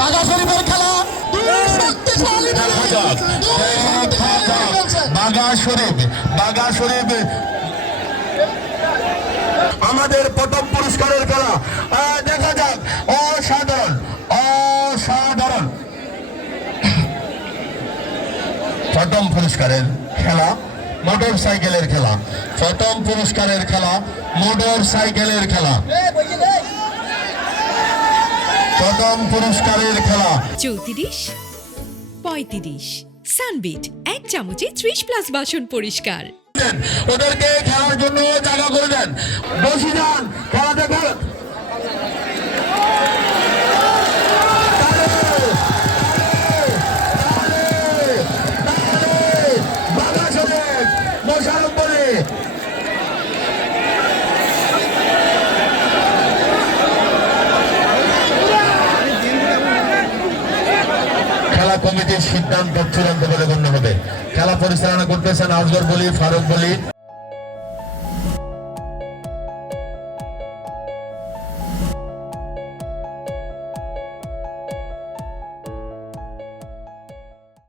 বাঘা শরীফের খেলা বাঘা শরীফ আমাদের প্রথম পুরস্কারের খেলা দেখা যাক। অসাধারণ অসাধারণ প্রথম পুরস্কারের খেলা মোটর সাইকেলের খেলা। প্রথম পুরস্কারের খেলা মোটর সাইকেলের খেলা। প্রথম পুরস্কারের খেলা 34 35 সানবিট 1 চামচে 30+ বাসন পরিষ্কার। ওদেরকে খেলার জন্য জায়গা করে দেন, বসে যান, খেলা দেখো। খেলা কমিটির সিদ্ধান্ত চূড়ান্ত বলে গণ্য হবে। খেলা পরিচালনা করতেছেন আজগর বলি, ফারুক বলি।